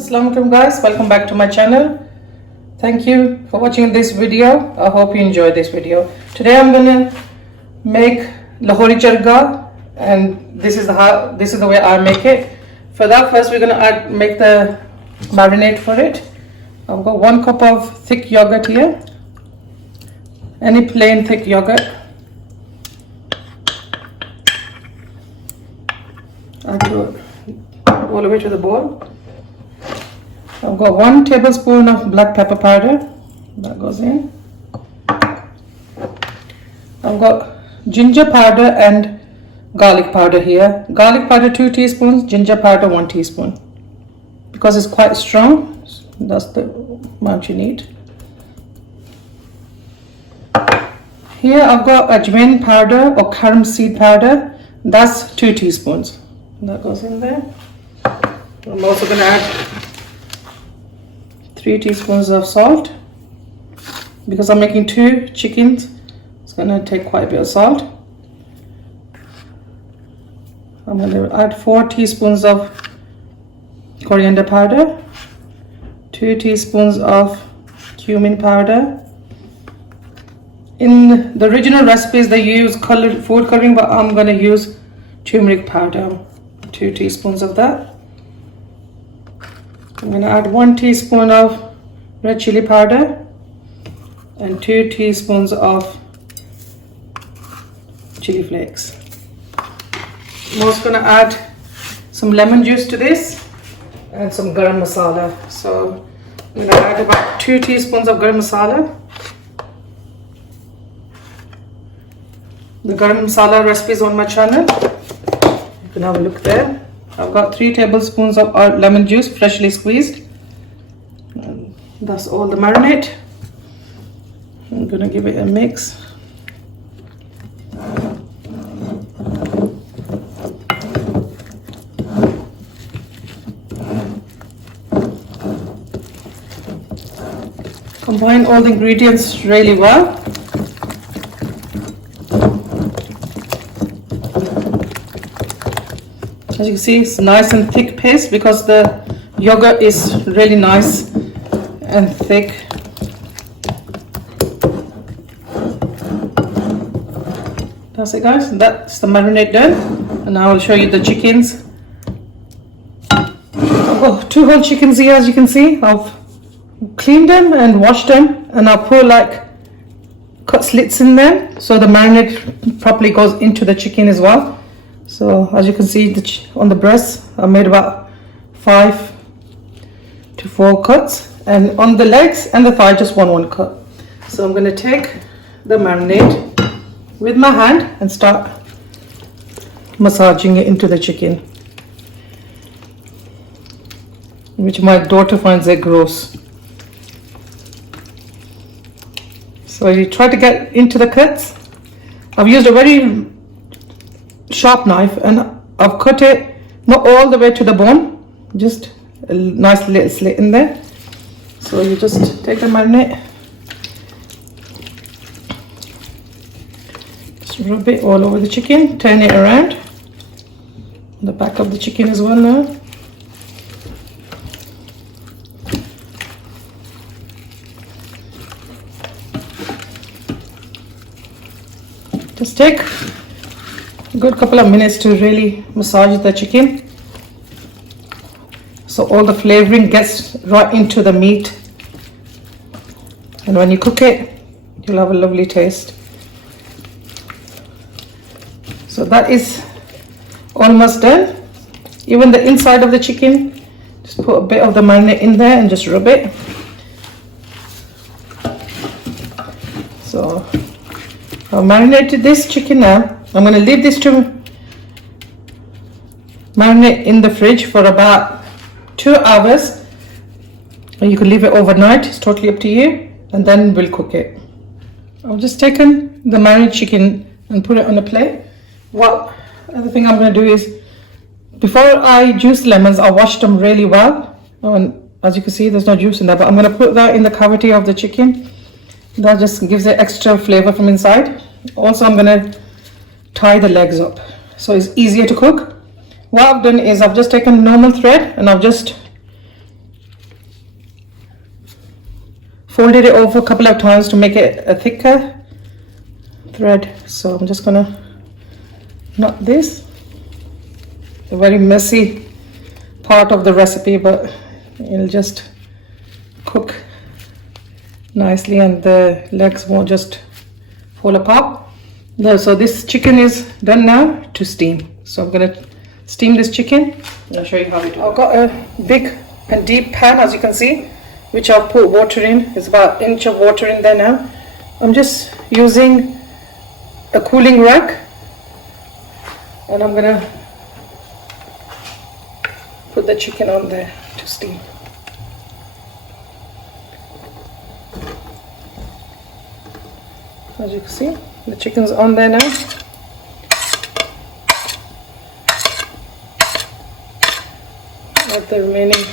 Assalamu alaikum guys, welcome back to my channel. Thank you for watching this video. I hope you enjoyed this video. Today I'm gonna make Lahori Charghha, and this is the way I make it. For that, first we're gonna make the marinade for it. I've got 1 cup of thick yogurt here, any plain thick yogurt. I do it all the way to the bowl. I've got 1 tablespoon of black pepper powder that goes in. I've got ginger powder and garlic powder here. Garlic powder 2 teaspoons, ginger powder 1 teaspoon. Because it's quite strong, that's the amount you need. Here I've got Ajwain powder or Carom seed powder. That's 2 teaspoons. That goes in there. I'm also going to add 3 teaspoons of salt. Because I'm making 2 chickens, it's going to take quite a bit of salt. I'm going to add 4 teaspoons of coriander powder, 2 teaspoons of cumin powder. In the original recipes they use food coloring, but I'm going to use turmeric powder, 2 teaspoons of that. I'm going to add 1 teaspoon of red chilli powder and 2 teaspoons of chili flakes. I'm also going to add some lemon juice to this and some garam masala. So I'm going to add about 2 teaspoons of garam masala. The garam masala recipe is on my channel. You can have a look there. I've got 3 tablespoons of lemon juice, freshly squeezed. And that's all the marinade. I'm gonna give it a mix. Combine all the ingredients really well. As you can see, it's nice and thick paste because the yogurt is really nice and thick. That's it guys, that's the marinade done. And now I'll show you the chickens. I've got 2 whole chickens here, as you can see. I've cleaned them and washed them, and I'll put cut slits in them so the marinade properly goes into the chicken as well. So as you can see on the breast, I made about 5 to 4 cuts, and on the legs and the thigh just one cut. So I'm going to take the marinade with my hand and start massaging it into the chicken, which my daughter finds it gross. So you try to get into the cuts. I've used a very sharp knife and I've cut it not all the way to the bone, just a nice little slit in there. So you just take the marinade, just rub it all over the chicken, turn it around, the back of the chicken as well now. Just take a good couple of minutes to really massage the chicken so all the flavoring gets right into the meat, and when you cook it you'll have a lovely taste. So that is almost done. Even the inside of the chicken, just put a bit of the marinade in there and just rub it. So I've marinated this chicken now. I'm going to leave this to marinate in the fridge for about 2 hours, or you can leave it overnight, it's totally up to you, and then we'll cook it. I've just taken the marinated chicken and put it on a plate. What other thing I'm going to do is, before I juice lemons, I washed them really well, and as you can see there's no juice in there, but I'm going to put that in the cavity of the chicken. That just gives it extra flavor from inside. Also I'm going to tie the legs up so it's easier to cook. What I've done is I've just taken normal thread and I've just folded it over a couple of times to make it a thicker thread. So I'm just gonna knot this. A very messy part of the recipe, but it'll just cook nicely and the legs won't just fall apart. No, so this chicken is done now to steam. So I'm gonna steam this chicken. I'll show you how we do it. I've got a big and deep pan, as you can see, which I've put water in. It's about an inch of water in there now. I'm just using a cooling rack, and I'm gonna put the chicken on there to steam. As you can see, the chicken's on there now. Add the remaining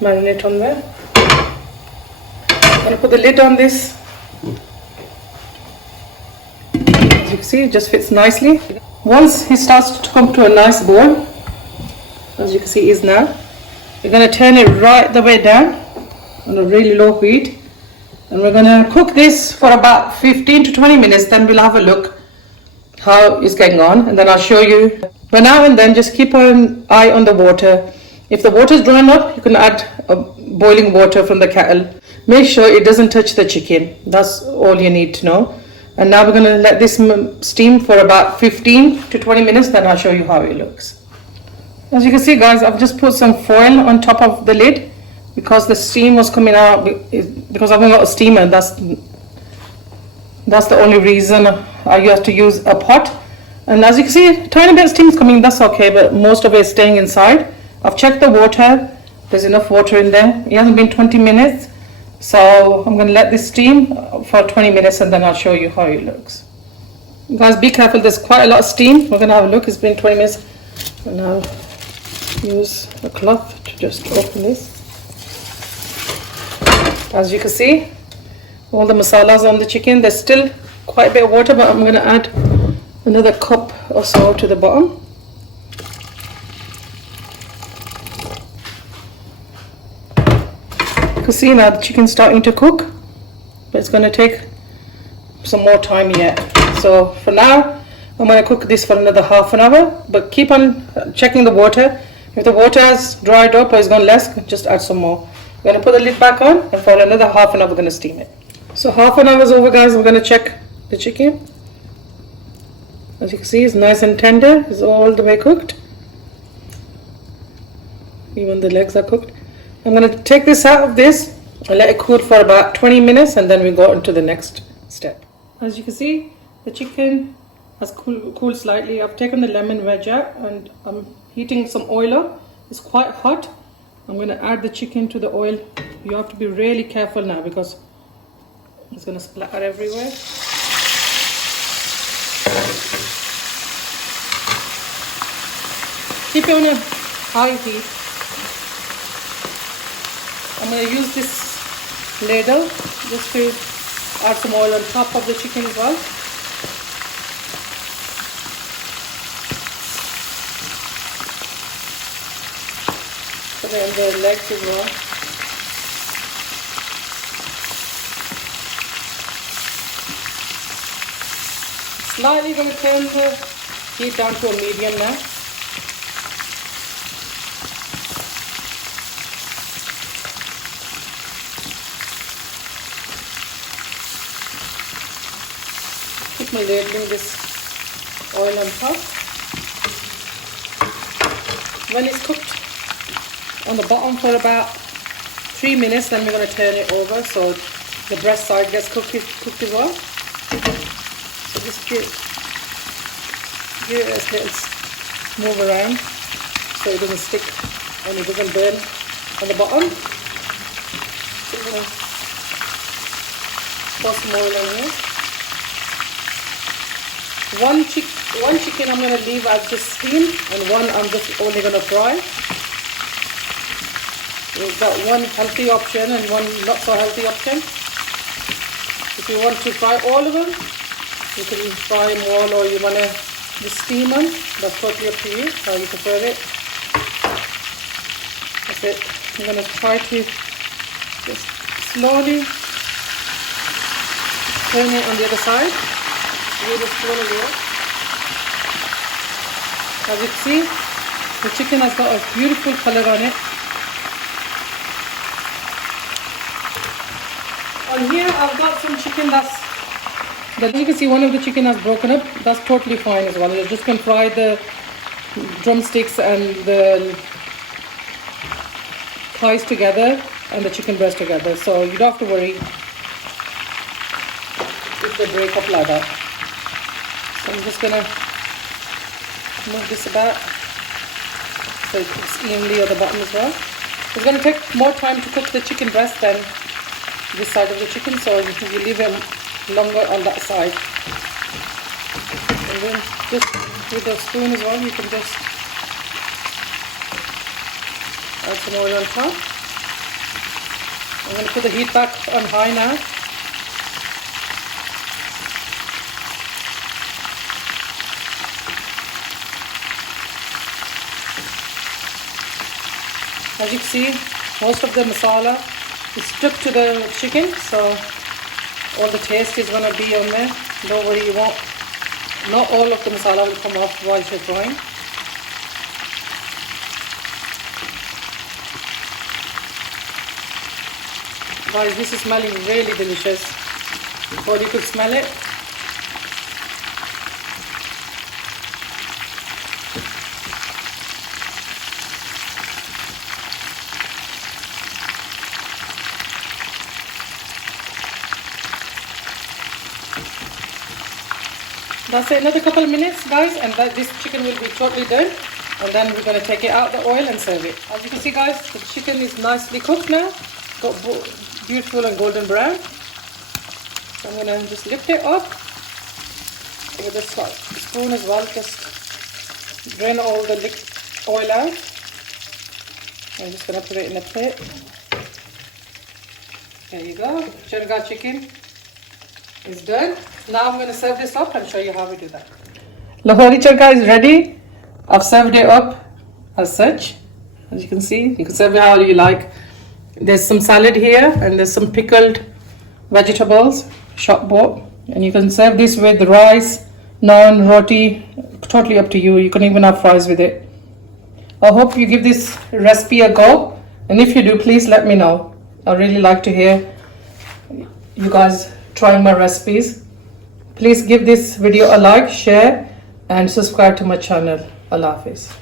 marinate on there. I'm going to put the lid on this. As you can see, it just fits nicely. Once he starts to come to a nice boil, as you can see, is now, we're going to turn it right the way down on a really low heat, and we're going to cook this for about 15 to 20 minutes. Then we'll have a look how it's going on, and then I'll show you. But now and then, just keep an eye on the water. If the water is drying up, you can add boiling water from the kettle. Make sure it doesn't touch the chicken. That's all you need to know. And now we're going to let this steam for about 15 to 20 minutes. Then I'll show you how it looks. As you can see, guys, I've just put some foil on top of the lid because the steam was coming out. Because I've got a steamer, that's the only reason I have to use a pot. And as you can see, a tiny bit of steam is coming. That's okay, but most of it is staying inside. I've checked the water. There's enough water in there. It hasn't been 20 minutes. So I'm going to let this steam for 20 minutes and then I'll show you how it looks. Guys, be careful. There's quite a lot of steam. We're going to have a look. It's been 20 minutes. And I'll use a cloth to just open this. As you can see, all the masalas on the chicken. There's still quite a bit of water, but I'm going to add another cup or so to the bottom. You can see now the chicken's starting to cook, but it's going to take some more time yet. So for now, I'm going to cook this for another half an hour, but keep on checking the water. If the water has dried up or is gone less, just add some more. I'm going to put the lid back on, and for another half an hour we're going to steam it. So half an hour is over, guys. We're going to check the chicken. As you can see, it's nice and tender. It's all the way cooked. Even the legs are cooked. I'm going to take this out of this and let it cool for about 20 minutes, and then we go into the next step. As you can see, the chicken has cooled slightly. I've taken the lemon wedge out and I'm heating some oil up. It's quite hot. I'm going to add the chicken to the oil. You have to be really careful now because it's going to splatter everywhere. Keep it on a high heat. I'm going to use this ladle just to add some oil on top of the chicken as well. Put it on the legs as well. Slightly going to turn the heat down to a medium now. Keep my ladling this oil on top. When it's cooked on the bottom for about 3 minutes, then we're going to turn it over so the breast side gets cooked as well. So just give it a little move around so it doesn't stick and it doesn't burn on the bottom. So we're going to pour some oil on here. One chicken I'm going to leave as just steam, and one I'm just only going to fry. We've got one healthy option and one not so healthy option. If you want to fry all of them, you can fry them all, or you want to just steam them. That's totally up to you, how you prefer it. That's it. I'm going to try to just slowly turn it on the other side with a spoon as well. As you can see, the chicken has got a beautiful color on it. On here I've got some chicken that you can see one of the chicken has broken up. That's totally fine as well. You just can fry the drumsticks and the thighs together and the chicken breast together, so you don't have to worry if they break up like that. So I'm just gonna move this about so it cooks evenly on the bottom as well. It's gonna take more time to cook the chicken breast than this side of the chicken, so you leave it longer on that side. And then just with a spoon as well, you can just add some oil on top. I'm going to put the heat back on high now. As you can see, most of the masala is stuck to the chicken, so all the taste is going to be on there. Don't worry, you won't. Not all of the masala will come off while you're frying. Guys, this is smelling really delicious. Or you could smell it. That's it, another couple of minutes, guys, and this chicken will be totally done. And then we're going to take it out the oil and serve it. As you can see, guys, the chicken is nicely cooked now. Got beautiful and golden brown. So I'm going to just lift it up with a spoon as well. Just drain all the oil out. I'm just going to put it in a plate. There you go. Chargha chicken is done. Now I'm going to serve this up and show you how we do that. Lahori chargha is ready. I've served it up as such. As you can see, you can serve it how you like. There's some salad here and there's some pickled vegetables, shop bought. And you can serve this with rice, naan, roti, totally up to you. You can even have fries with it. I hope you give this recipe a go. And if you do, please let me know. I really like to hear you guys trying my recipes. Please give this video a like, share and subscribe to my channel. Allah Hafiz.